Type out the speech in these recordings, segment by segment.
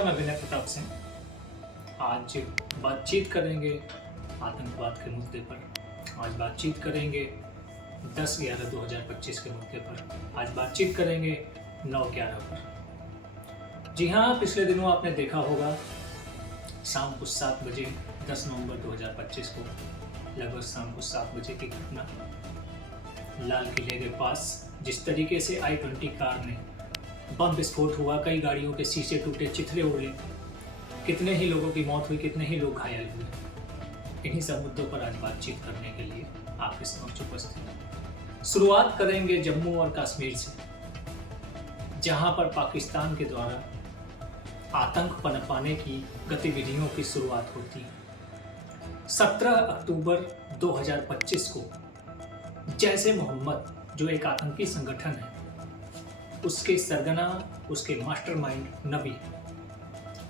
नमस्कार, मैं विनय प्रताप सिंह। आज बातचीत करेंगे आतंकवाद के मुद्दे पर। आज बातचीत करेंगे 10/11/2025 के मुद्दे पर। आज बातचीत करेंगे 9/11 पर। जी हाँ, पिछले दिनों आपने देखा होगा शाम को 7 बजे 10 नवंबर 2025 को लगभग शाम को 7 बजे की घटना, लाल किले के पास जिस तरीके से I-20 कार ने बम विस्फोट हुआ, कई गाड़ियों के शीशे टूटे, चिथड़े उड़े, कितने ही लोगों की मौत हुई, कितने ही लोग घायल हुए। इन्हीं सब मुद्दों पर आज बातचीत करने के लिए आपके समक्ष उपस्थित हैं। शुरुआत करेंगे जम्मू और कश्मीर से, जहां पर पाकिस्तान के द्वारा आतंक पनपाने की गतिविधियों की शुरुआत होती है। 17 अक्टूबर 2025 को जैश-ए मोहम्मद, जो एक आतंकी संगठन है, उसके सरगना, उसके मास्टरमाइंड नबी,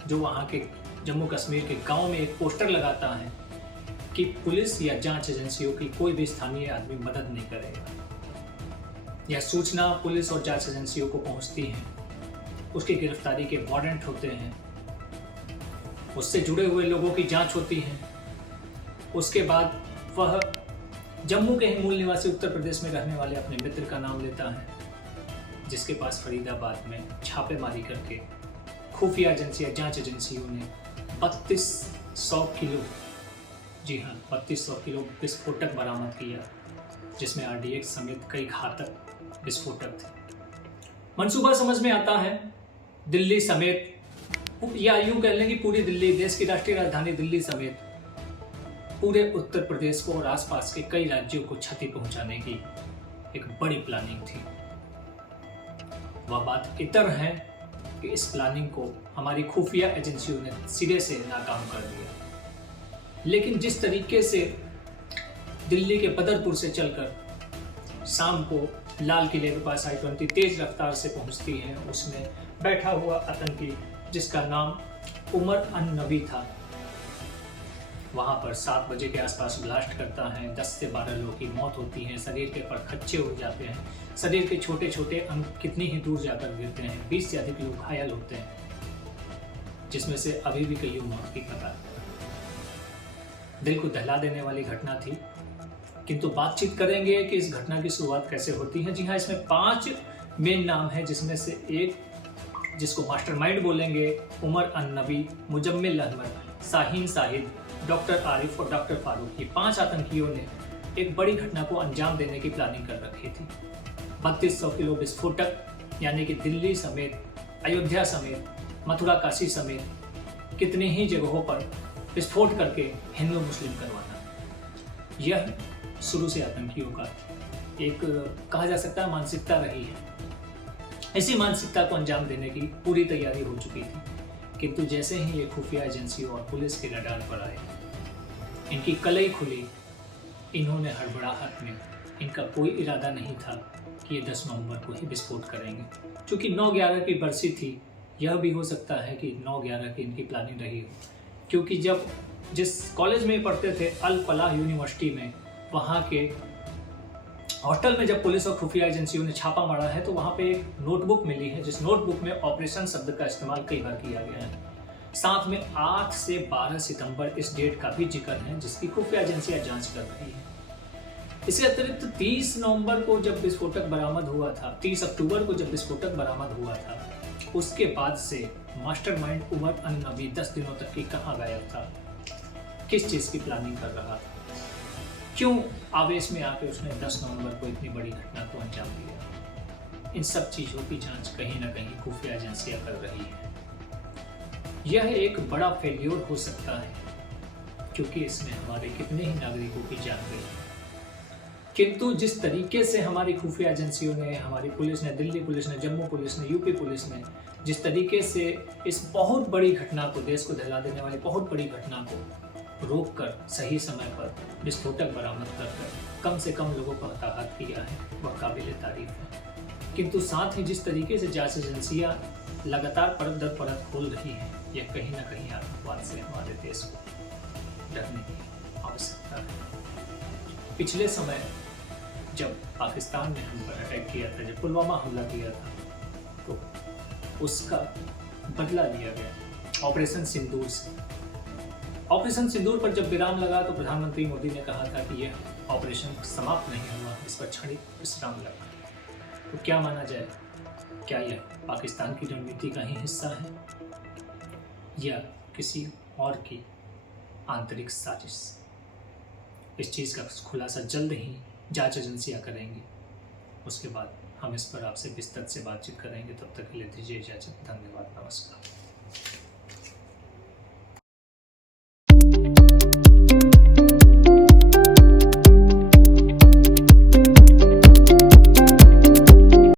जो वहाँ के जम्मू कश्मीर के गांव में एक पोस्टर लगाता है कि पुलिस या जांच एजेंसियों की कोई भी स्थानीय आदमी मदद नहीं करेगा। यह सूचना पुलिस और जांच एजेंसियों को पहुंचती है, उसकी गिरफ्तारी के वारंट होते हैं, उससे जुड़े हुए लोगों की जांच होती है। उसके बाद वह जम्मू के ही मूल निवासी उत्तर प्रदेश में रहने वाले अपने मित्र का नाम लेता है, जिसके पास फरीदाबाद में छापेमारी करके खुफिया एजेंसियां, जांच एजेंसियों ने 3200 किलो, जी हाँ 3200 किलो विस्फोटक बरामद किया, जिसमें RDX समेत कई घातक विस्फोटक थे। मंसूबा समझ में आता है, दिल्ली समेत, या यूं कह लें कि पूरी दिल्ली, देश की राष्ट्रीय राजधानी दिल्ली समेत पूरे उत्तर प्रदेश को और आसपास के कई राज्यों को क्षति पहुंचाने की एक बड़ी प्लानिंग थी। वह बात इतर है कि इस प्लानिंग को हमारी खुफिया एजेंसियों ने सिरे से नाकाम कर दिया। लेकिन जिस तरीके से दिल्ली के बदरपुर से चलकर शाम को लाल किले के पास I-20 तेज रफ्तार से पहुंचती है, उसमें बैठा हुआ आतंकी जिसका नाम उमर अन-नबी था, वहां पर 7 बजे के आसपास ब्लास्ट करता है। 10 से 12 लोगों की मौत होती है, शरीर के परखच्चे उड़ जाते हैं, शरीर के छोटे छोटे अंग कितनी ही दूर जाकर गिरते हैं, 20 से अधिक लोग घायल होते हैं, जिसमें से अभी भी कई मौत की कगार पर। दिल को दहला देने वाली घटना थी। किंतु बातचीत करेंगे कि इस घटना की शुरुआत कैसे होती है। जी हाँ, इसमें 5 मेन नाम है, जिसमें से एक जिसको मास्टरमाइंड बोलेंगे, उमर अन-नबी, मुजम्मिल अहमद, शाहीन शाहिद, डॉक्टर आरिफ और डॉक्टर फारूक। ये 5 आतंकियों ने एक बड़ी घटना को अंजाम देने की प्लानिंग कर रखी थी। 3200 किलो विस्फोटक, यानी कि दिल्ली समेत, अयोध्या समेत, मथुरा काशी समेत कितनी ही जगहों पर विस्फोट करके हिंदू मुस्लिम करवाना, यह शुरू से आतंकियों का एक, कहा जा सकता है, मानसिकता रही है। इसी मानसिकता को अंजाम देने की पूरी तैयारी हो चुकी थी। किंतु जैसे ही ये खुफिया एजेंसियों और पुलिस के रडार पर आए, इनकी कलई खुली। इन्होंने हड़बड़ाहट में, इनका कोई इरादा नहीं था कि ये 10 नवंबर को ही विस्फोट करेंगे। चूँकि 9/11 की बरसी थी, यह भी हो सकता है कि 9/11 की इनकी प्लानिंग रही हो, क्योंकि जब जिस कॉलेज में पढ़ते थे, अल फलाह यूनिवर्सिटी में, वहाँ के हॉस्टल में जब पुलिस और खुफिया एजेंसियों ने छापा मारा है, तो वहाँ पे एक नोटबुक मिली है, जिस नोटबुक में ऑपरेशन शब्द का इस्तेमाल कई बार किया गया है। साथ में 8 से 12 सितंबर इस डेट का भी जिक्र है, जिसकी खुफिया एजेंसियां जांच कर रही है। इसके अतिरिक्त 30 नवंबर को जब विस्फोटक बरामद हुआ था, 30 अक्टूबर को जब विस्फोटक बरामद हुआ था, उसके बाद से मास्टरमाइंड उमर अन-नबी 10 दिनों तक की कहाँ गायब था, किस चीज़ की प्लानिंग कर रहा था, क्यों आवेश में आके उसने 10 नवंबर को इतनी बड़ी घटना को अंजाम दिया। इन सब चीज़ों की जांच कहीं ना कहीं खुफिया एजेंसियां कर रही है। यह एक बड़ा फेल्योर हो सकता है, क्योंकि इसमें हमारे कितने ही नागरिकों की जान गई है। किंतु जिस तरीके से हमारी खुफिया एजेंसियों ने, हमारी पुलिस ने, दिल्ली पुलिस ने, जम्मू पुलिस ने, यूपी पुलिस ने, जिस तरीके से इस बहुत बड़ी घटना को, देश को दहला देने वाली बहुत बड़ी घटना को रोककर सही समय पर विस्फोटक बरामद कर कम से कम लोगों को हताहत किया है, वह काबिल तारीफ है। किंतु साथ ही जिस तरीके से जांच एजेंसियां लगातार परत दर परत खोल रही है, यह कहीं ना कहीं आतंकवाद से हमारे देश को डरने की आवश्यकता है। पिछले समय जब पाकिस्तान ने हम पर अटैक किया था, जब पुलवामा हमला किया था, तो उसका बदला लिया गया। ऑपरेशन सिंदूर से। ऑपरेशन सिंदूर पर जब विराम लगा तो प्रधानमंत्री मोदी ने कहा था कि यह ऑपरेशन समाप्त नहीं हुआ, इस पर क्षणिक विश्राम लगा। तो क्या माना जाए, क्या यह पाकिस्तान की रणनीति का ही हिस्सा है या किसी और की आंतरिक साजिश? इस चीज़ का खुलासा जल्द ही जांच एजेंसियां करेंगी। उसके बाद हम इस पर आपसे विस्तृत से बातचीत करेंगे। तब तक के लिए दीजिए इजाजत। धन्यवाद, नमस्कार।